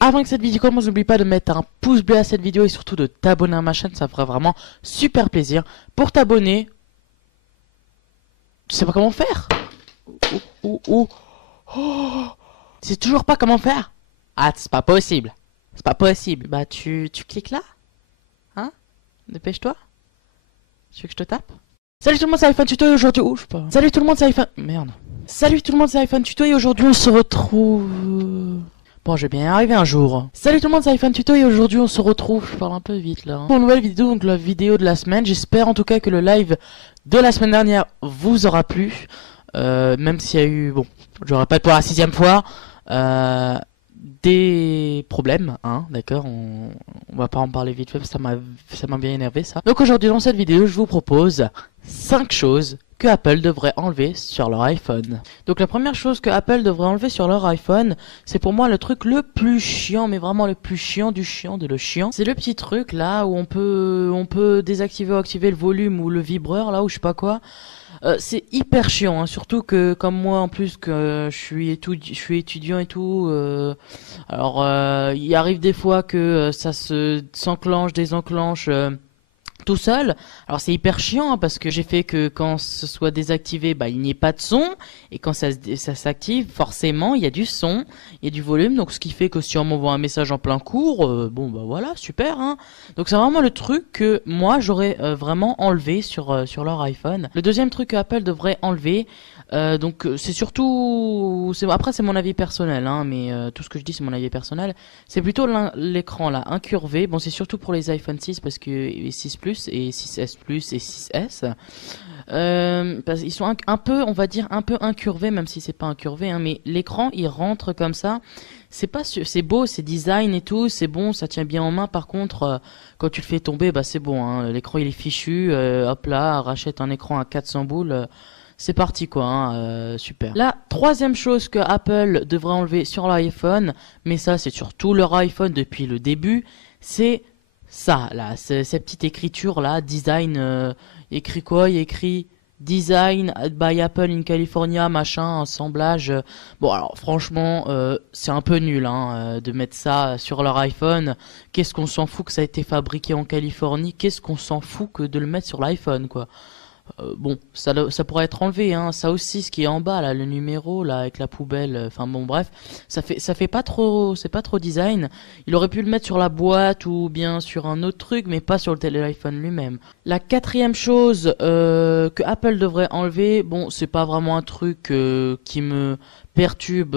Avant que cette vidéo commence, n'oublie pas de mettre un pouce bleu à cette vidéo et surtout de t'abonner à ma chaîne, ça ferait vraiment super plaisir. Pour t'abonner, tu sais pas comment faire? Oh. Tu sais toujours pas comment faire? Ah, c'est pas possible. C'est pas possible. Bah tu cliques là. Hein? Dépêche-toi. Tu veux que je te tape? Salut tout le monde, c'est iPhone Tuto et aujourd'hui... Oh, je sais pas. Salut tout le monde, c'est iPhone... Merde. Salut tout le monde, c'est iPhone Tuto et aujourd'hui on se retrouve... Bon, je vais bien y arriver un jour. Salut tout le monde, c'est iPhone Tuto et aujourd'hui on se retrouve... Je parle un peu vite là. Pour une nouvelle vidéo, donc la vidéo de la semaine. J'espère en tout cas que le live de la semaine dernière vous aura plu. Même s'il y a eu... Bon, je répète pour la 6e fois. Des problèmes, hein, d'accord, on va pas en parler vite fait, ça m'a bien énervé ça. Donc aujourd'hui dans cette vidéo, je vous propose 5 choses que Apple devrait enlever sur leur iPhone. Donc la première chose que Apple devrait enlever sur leur iPhone, c'est pour moi le truc le plus chiant, mais vraiment le plus chiant du chiant de le chiant. C'est le petit truc là où on peut désactiver ou activer le volume ou le vibreur là ou je sais pas quoi. C'est hyper chiant, hein, surtout que comme moi en plus que je suis étudiant et tout. Il arrive des fois que ça s'enclenche, désenclenche tout seul. Alors c'est hyper chiant hein, parce que j'ai fait que quand ce soit désactivé, bah il n'y ait pas de son et quand ça s'active, forcément il y a du son, il y a du volume. Donc ce qui fait que si on m'envoie un message en plein cours, bon bah voilà super. Hein. Donc c'est vraiment le truc que moi j'aurais vraiment enlevé sur leur iPhone. Le deuxième truc que Apple devrait enlever. C'est surtout, après c'est mon avis personnel, hein, mais tout ce que je dis c'est mon avis personnel. C'est plutôt l'écran là, incurvé. Bon, c'est surtout pour les iPhone 6 parce que 6 Plus et 6S Plus et 6S, parce qu'ils sont un peu, on va dire un peu incurvés, même si c'est pas incurvé, hein, mais l'écran il rentre comme ça. C'est pas c'est beau, c'est design et tout, c'est bon, ça tient bien en main. Par contre, quand tu le fais tomber, bah c'est bon, hein, l'écran il est fichu. Hop là, rachète un écran à 400 boules. C'est parti quoi, hein, super. La troisième chose que Apple devrait enlever sur l'iPhone, mais ça c'est sur tout leur iPhone depuis le début, c'est ça là, cette petite écriture là, design, écrit quoi? Il écrit design by Apple in California, machin, assemblage. Bon alors franchement, c'est un peu nul hein, de mettre ça sur leur iPhone. Qu'est-ce qu'on s'en fout que ça a été fabriqué en Californie? Qu'est-ce qu'on s'en fout que de le mettre sur l'iPhone quoi? Bon, ça pourrait être enlevé, hein. Ça aussi, ce qui est en bas, là, le numéro, là, avec la poubelle. Enfin bon, bref, ça fait pas trop, c'est pas trop design. Il aurait pu le mettre sur la boîte ou bien sur un autre truc, mais pas sur le téléphone lui-même. La quatrième chose que Apple devrait enlever, bon, c'est pas vraiment un truc qui me perturbe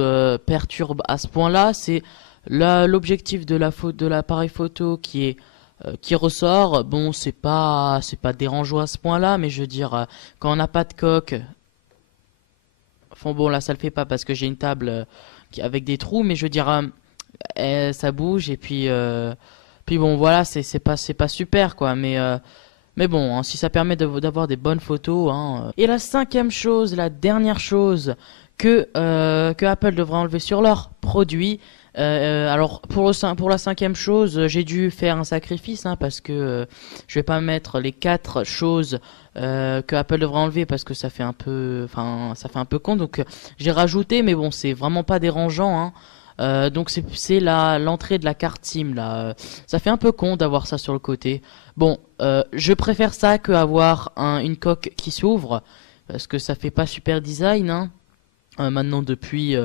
à ce point-là. C'est l'objectif de l'appareil photo qui ressort. Bon, c'est pas dérangeant à ce point-là, mais je veux dire, quand on n'a pas de coque, enfin bon là ça le fait pas parce que j'ai une table avec des trous, mais je veux dire, ça bouge et puis bon voilà, c'est pas super quoi, mais bon, hein, si ça permet d'avoir des bonnes photos. Hein. Et la cinquième chose, la dernière chose que Apple devrait enlever sur leurs produits. Alors pour la cinquième chose, j'ai dû faire un sacrifice hein, parce que je vais pas mettre les 4 choses que Apple devrait enlever parce que ça fait un peu, con. Donc j'ai rajouté, mais bon, c'est vraiment pas dérangeant. Hein. Donc c'est l'entrée de la carte SIM là. Ça fait un peu con d'avoir ça sur le côté. Bon, je préfère ça que avoir une coque qui s'ouvre parce que ça fait pas super design. Hein. Maintenant depuis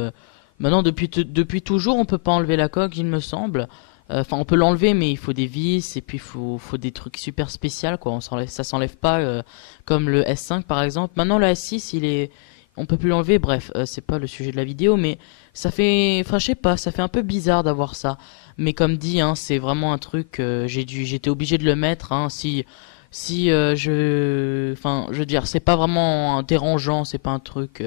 toujours, on peut pas enlever la coque, il me semble. Enfin, on peut l'enlever, mais il faut des vis et puis faut des trucs super spéciaux quoi. Ça s'enlève pas comme le S5 par exemple. Maintenant le S6, on peut plus l'enlever. Bref, c'est pas le sujet de la vidéo, mais ça fait, enfin, je sais pas, ça fait un peu bizarre d'avoir ça. Mais comme dit, hein, c'est vraiment un truc. J'étais obligé de le mettre. Hein, si je veux dire, c'est pas vraiment dérangeant, c'est pas un truc,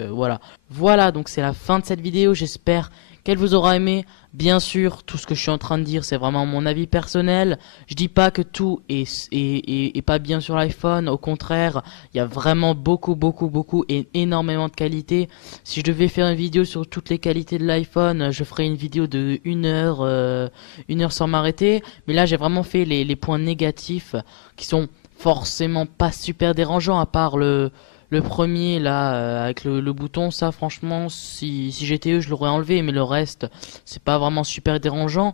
voilà, donc c'est la fin de cette vidéo. J'espère qu'elle vous aura aimé. Bien sûr, tout ce que je suis en train de dire, c'est vraiment mon avis personnel. Je dis pas que tout est pas bien sur l'iPhone. Au contraire, il y a vraiment beaucoup et énormément de qualité. Si je devais faire une vidéo sur toutes les qualités de l'iPhone, je ferais une vidéo de 1 heure sans m'arrêter. Mais là, j'ai vraiment fait les points négatifs qui sont forcément pas super dérangeants, à part le Le premier là avec le bouton, ça franchement si j'étais eux je l'aurais enlevé, mais le reste c'est pas vraiment super dérangeant.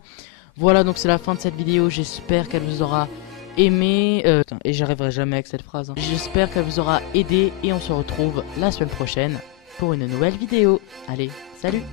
Voilà, donc c'est la fin de cette vidéo, j'espère qu'elle vous aura aimé, et j'arriverai jamais avec cette phrase, hein. J'espère qu'elle vous aura aidé et on se retrouve la semaine prochaine pour une nouvelle vidéo. Allez, salut!